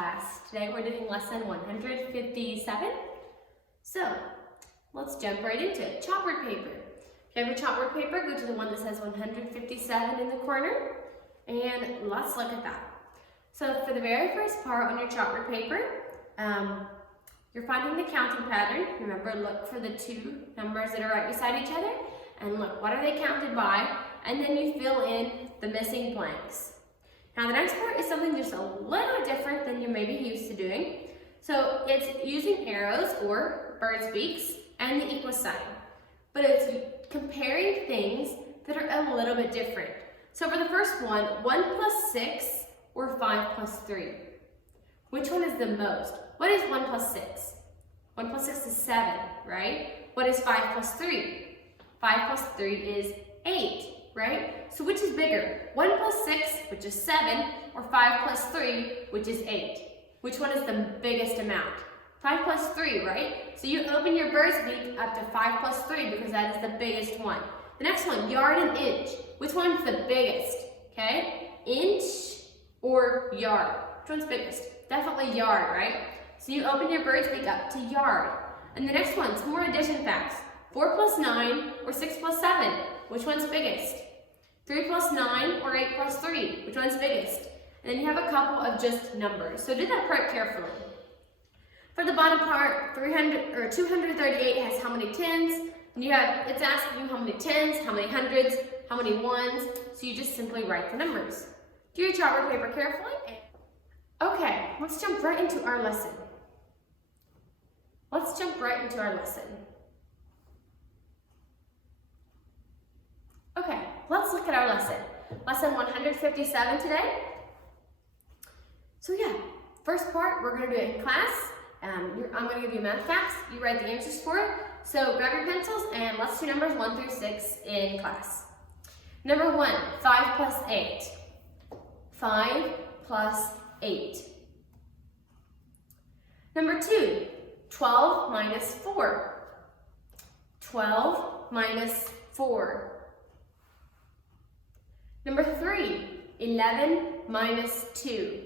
class. Today we're doing lesson 157. So let's jump right into it. Chalkboard paper. If you have your chalkboard paper, go to the one that says 157 in the corner, and let's look at that. So for the very first part on your chalkboard paper, you're finding the counting pattern. Remember, look for the two numbers that are right beside each other, and look, what are they counted by? And then you fill in the missing blanks. Now the next part is something just a little different than you may be used to doing. So it's using arrows or bird's beaks and the equal sign. But it's comparing things that are a little bit different. So for the first one, 1 plus 6 or 5 plus 3. Which one is the most? What is 1 plus 6? 1 plus 6 is 7, right? What is 5 plus 3? 5 plus 3 is 8, right? So which is bigger? 1 plus 6, which is 7, or 5 plus 3, which is 8? Which one is the biggest amount? 5 plus 3, right? So you open your bird's beak up to 5 plus 3 because that is the biggest one. The next one, yard and inch. Which one's the biggest? Okay? Inch or yard? Which one's biggest? Definitely yard, right? So you open your bird's beak up to yard. And the next one, some more addition facts. 4 plus 9 or 6 plus 7? Which one's biggest? 3 plus 9 or 8 plus 3? Which one's biggest? And then you have a couple of just numbers. So do that part carefully. For the bottom part, 238 has how many tens? And it's asking you how many tens, how many hundreds, how many ones. So you just simply write the numbers. Do your chalkboard paper carefully. Okay, let's jump right into our lesson. Okay, let's look at our lesson. Lesson 157 today. So yeah, first part we're going to do it in class. I'm going to give you math facts. You write the answers for it. So grab your pencils and let's do numbers 1 through 6 in class. Number 1, 5 plus 8. 5 plus 8. Number 2, 12 minus 4. 12 minus 4. Number 3, 11 minus 2.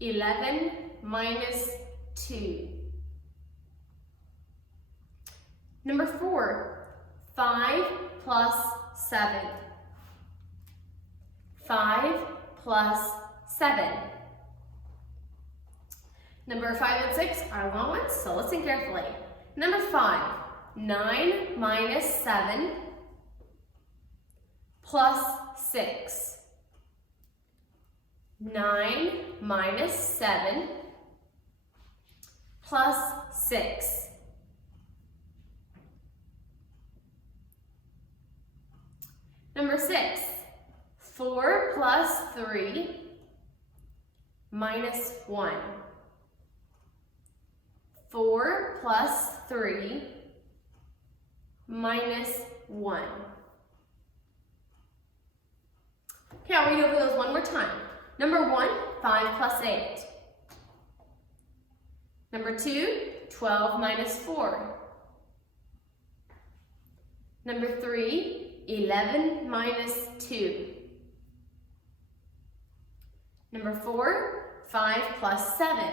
11 minus 2. Number 4, 5 plus 7. 5 plus 7. Number 5 and 6 are long ones, so listen carefully. Number 5, 9 minus 7 plus 6. 9 minus 7 plus 6. Number 6, 4 plus 3 minus 1. 4 plus 3 minus 1. Okay, I'll read over those one more time. Number 1, 5 plus 8. Number 2, 12 minus 4. Number 3, 11 minus 2. Number 4, 5 plus 7.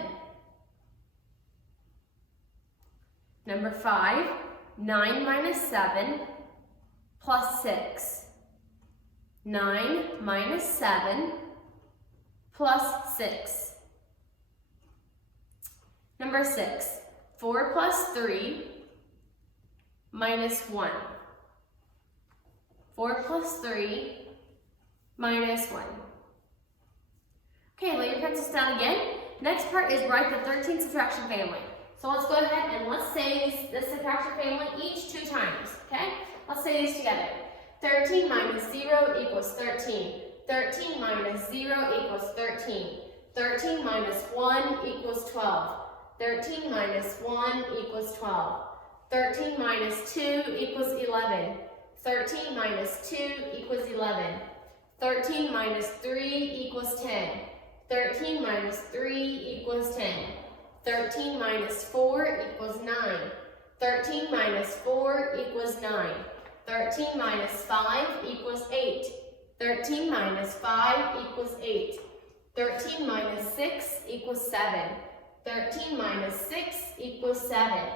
Number 5, 9 minus 7 plus 6. 9 minus 7 plus 6. Number 6, 4 plus 3 minus 1. 4 plus 3 minus 1. Okay, lay your pencils down again. Next part is write the 13 subtraction family. So let's go ahead and let's say this subtraction family each 2 times, okay? Let's say these together. 13 minus 0 equals 13. 13 minus 0 equals 13. 13 minus 1 equals 12. 13 minus 1 equals 12. 13 minus 2 equals 11. 13 minus 2 equals 11. 13 minus 3 equals 10. 13 minus 3 equals 10. 13 minus 4 equals 9. 13 minus 4 equals 9. 13 minus 5 equals 8. 13 minus 5 equals 8. 13 minus 6 equals 7. 13 minus 6 equals 7.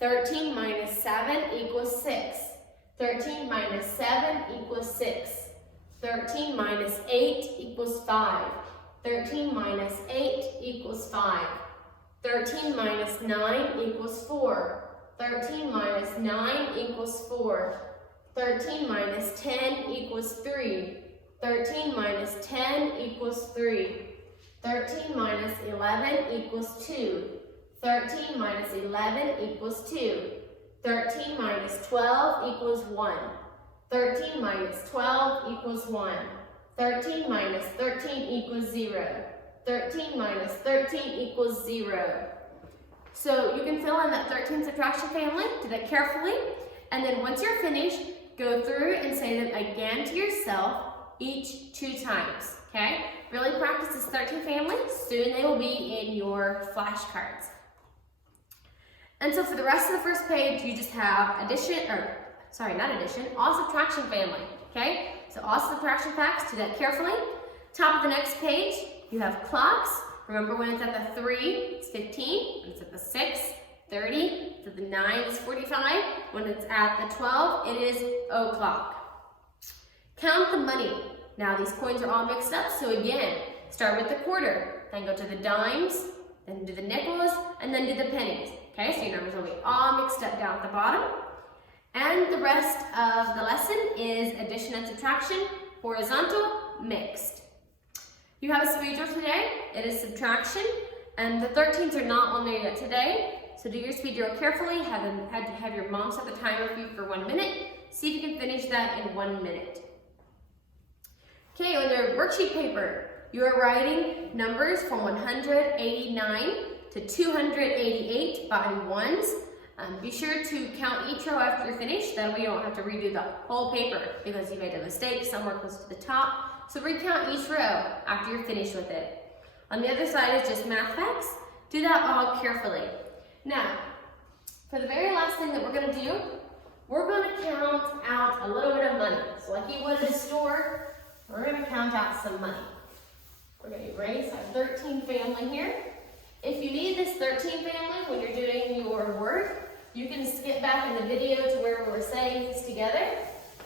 13 minus 7 equals 6. 13 minus 7 equals 6. 13 minus 8 equals 5. 13 minus 8 equals 5. 13 minus 9 equals 4. 13 minus 9 equals 4. 13 minus 10 equals 3. 13 minus 10 equals 3. 13 minus 11 equals 2. 13 minus 11 equals 2. 13 minus 12 equals 1. 13 minus 12 equals 1. 13 minus 13 equals 0. 13 minus 13 equals 0. So you can fill in that 13 subtraction family, do that carefully, and then once you're finished, go through and say them again to yourself each 2 times, okay? Really practice this 13 family, soon they will be in your flashcards. And so for the rest of the first page, you just have all subtraction family, okay? So all subtraction facts, do that carefully. Top of the next page, you have clocks. Remember when it's at the 3, it's 15. When it's at the 6, 30. It's at the 9, it's 45. When it's at the 12, it is o'clock. Count the money. Now these coins are all mixed up, so again, start with the quarter, then go to the dimes, then do the nickels, and then do the pennies. Okay, so your numbers will be all mixed up down at the bottom. And the rest of the lesson is addition and subtraction, horizontal, mixed. You have a speed drill today. It is subtraction, and the 13s are not on there yet today. So do your speed drill carefully. Have your mom set the timer for you for 1 minute. See if you can finish that in 1 minute. Okay, on your worksheet paper, you are writing numbers from 189 to 288 by ones. Be sure to count each row after you're finished. That way you don't have to redo the whole paper because you made a mistake somewhere close to the top. So recount each row after you're finished with it. On the other side is just math facts. Do that all carefully. Now, for the very last thing that we're going to do, we're going to count out a little bit of money. So like you would in a store, we're going to count out some money. We're going to erase our 13 family here. If you need this 13 family when you're doing your work, you can skip back in the video to where we were saying this together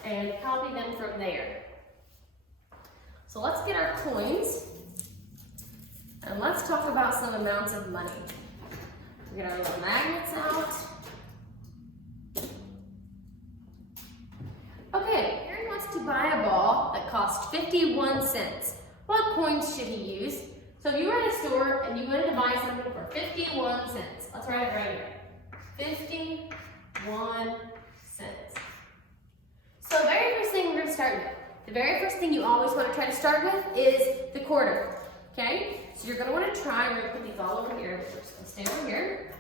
and copy them from there. So let's get our coins and let's talk about some amounts of money. We get our little magnets out. Okay, Aaron wants to buy a ball that costs 51 cents. What coins should he use? So if you were at a store and you wanted to buy something for 51 cents, let's write it right here. 51 cents. So the very first thing we're going to start with, the very first thing you always want to try to start with is the quarter. Okay? So you're going to want to try, we're going to put these all over here. We're just going to stay over here.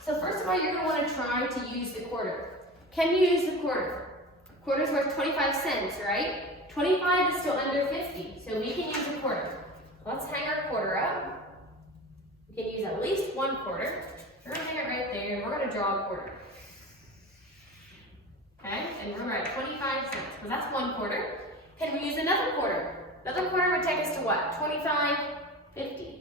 So first of all, you're going to want to try to use the quarter. Can you use the quarter? Quarter's worth 25 cents, right? 25 is still under 50, so we can use a quarter. Let's hang our quarter up. We can use at least 1 quarter. We're going to hang it right there, and we're going to draw a quarter. Okay, and we're going to write 25 cents, because that's 1 quarter. Can we use another quarter? Another quarter would take us to what? 25, 50.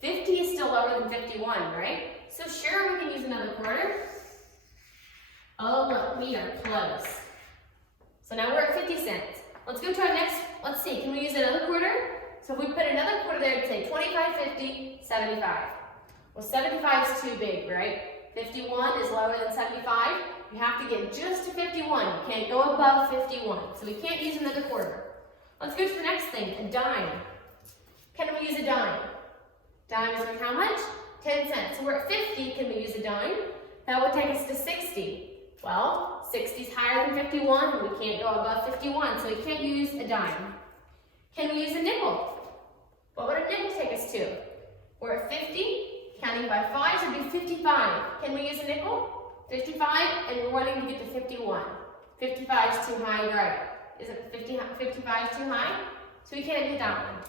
50 is still lower than 51, right? So sure, we can use another quarter. Oh, look, we are close. So now we're at 50 cents. Let's go to our next, let's see, can we use another quarter? So if we put another quarter there, it'd say 25, 50, 75. Well, 75 is too big, right? 51 is lower than 75. You have to get just to 51. You can't go above 51. So we can't use another quarter. Let's go to the next thing, a dime. Can we use a dime? Dime is worth how much? 10 cents. So we're at 50, can we use a dime? That would take us to 60. Well, 60 is higher than 51, and we can't go above 51, so we can't use a dime. Can we use a nickel? What would a nickel take us to? We're at 50, counting by 5s would be 55. Can we use a nickel? 55, and we're wanting to get to 51. 55 is too high, right? Is it 55 is too high? So we can't do that one.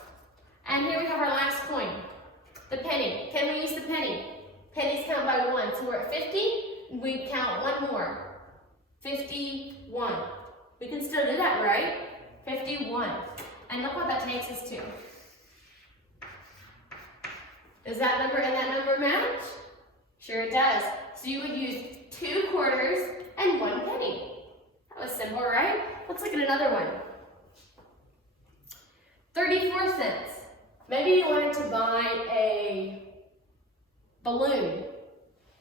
And here we have our last coin, the penny. Can we use the penny? Pennies count by 1, so we're at 50. We count 1 more. 51. We can still do that, right? 51. And look what that takes us to. Does that number and that number match? Sure it does. So you would use 2 quarters and 1 penny. That was simple, right? Let's look at another one. 34 cents. Maybe you wanted to buy a balloon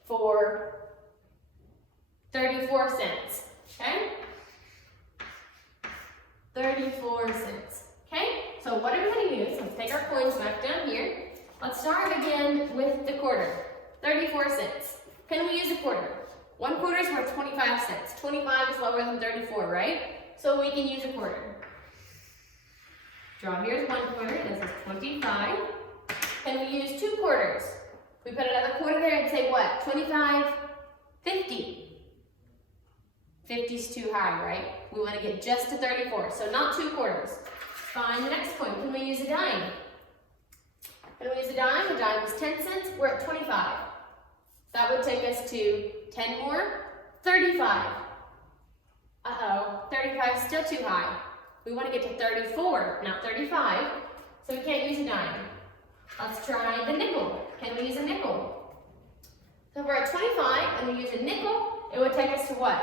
for 34 cents, okay? 34 cents, okay? So what are we going to use? Let's take our coins back down here. Let's start again with the quarter. 34 cents. Can we use a quarter? 1 quarter is worth 25 cents. 25 is lower than 34, right? So we can use a quarter. Draw here's 1 quarter, this is 25. Can we use 2 quarters? We put another quarter there and say what? 25, 50. 50 is too high, right? We want to get just to 34, so not 2 quarters. Find the next coin. Can we use a dime? Can we use a dime? A dime is 10 cents. We're at 25. That would take us to 10 more, 35. Uh-oh, 35 is still too high. We want to get to 34, not 35, so we can't use a dime. Let's try the nickel. Can we use a nickel? So if we're at 25 and we use a nickel, it would take us to what?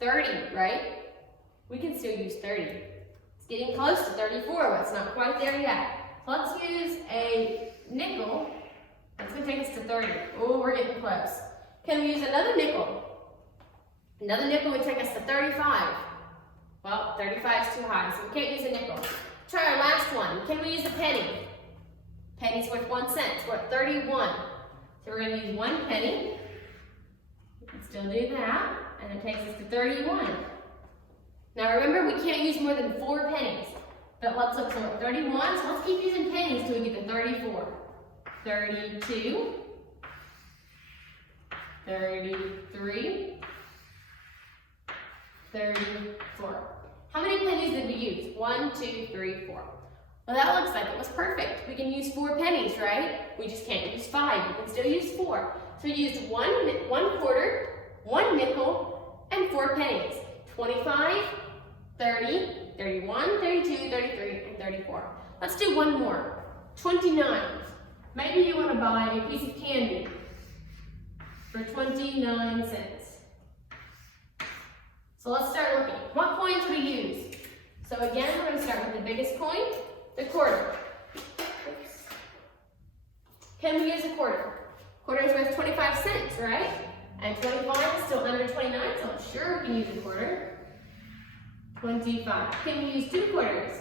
30, right? We can still use 30. It's getting close to 34, but it's not quite there yet. So let's use a nickel. That's going to take us to 30. Oh, we're getting close. Can we use another nickel? Another nickel would take us to 35. Well, 35 is too high, so we can't use a nickel. Try our last one. Can we use a penny? Penny's worth 1 cent. We're at 31. So we're going to use 1 penny. We can still do that, and it takes us to 31. Now remember, we can't use more than 4 pennies. But let's look for 31, so let's keep using pennies till we get to 34. 32, 33, 34. How many pennies did we use? 1, 2, 3, 4. Well, that looks like it was perfect. We can use 4 pennies, right? We just can't use 5. We can still use 4. So we used 1 quarter, 1 nickel, and 4 pennies. 25, 30, 31, 32, 33, and 34. Let's do one more. 29. Maybe you want to buy a piece of candy for 29 cents. So let's start looking. What coins we use? So again, we're going to start with the biggest coin, the quarter. Oops. Can we use a quarter? Quarter is worth 25 cents, right? And 25 is still under 29, so I'm sure we can use a quarter. 25. Can we use 2 quarters?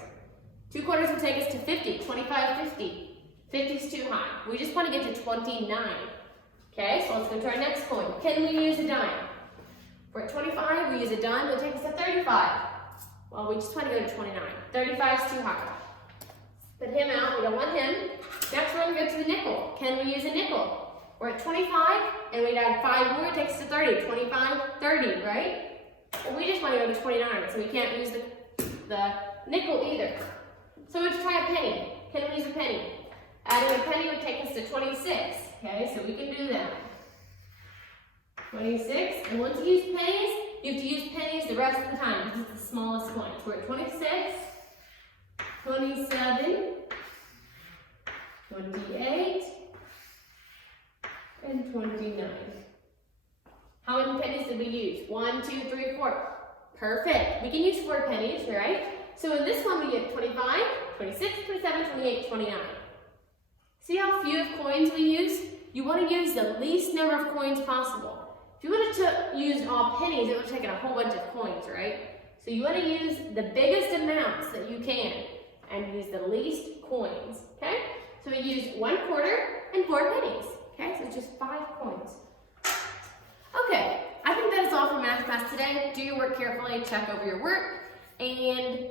2 quarters will take us to 50. 25, 50. 50 is too high. We just want to get to 29. Okay, so let's go to our next coin. Can we use a dime? We're at 25, we use a dime, it'll take us to 35. Well, we just want to go to 29. 35 is too high. Put him out, we don't want him. Next we're going to go to the nickel. Can we use a nickel? We're at 25, and we'd add 5 more, it takes us to 30. 25, 30, right? And we just want to go to 29, so we can't use the nickel either. So let's try a penny. Can we use a penny? Adding a penny would take us to 26. Okay, so we can do that. 26, and once you use pennies, you have to use pennies the rest of the time because it's the smallest coins. We're at 26, 27, 28, and 29. How many pennies did we use? 1, 2, 3, 4. Perfect. We can use 4 pennies, right? So in this one we get 25, 26, 27, 28, 29. See how few of coins we use? You want to use the least number of coins possible. If you would have used all pennies, it would have taken a whole bunch of coins, right? So you want to use the biggest amounts that you can and use the least coins, okay? So we used 1 quarter and 4 pennies, okay? So it's just 5 coins. Okay, I think that is all for math class today. Do your work carefully, check over your work, and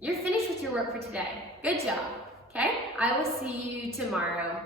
you're finished with your work for today. Good job, okay? I will see you tomorrow.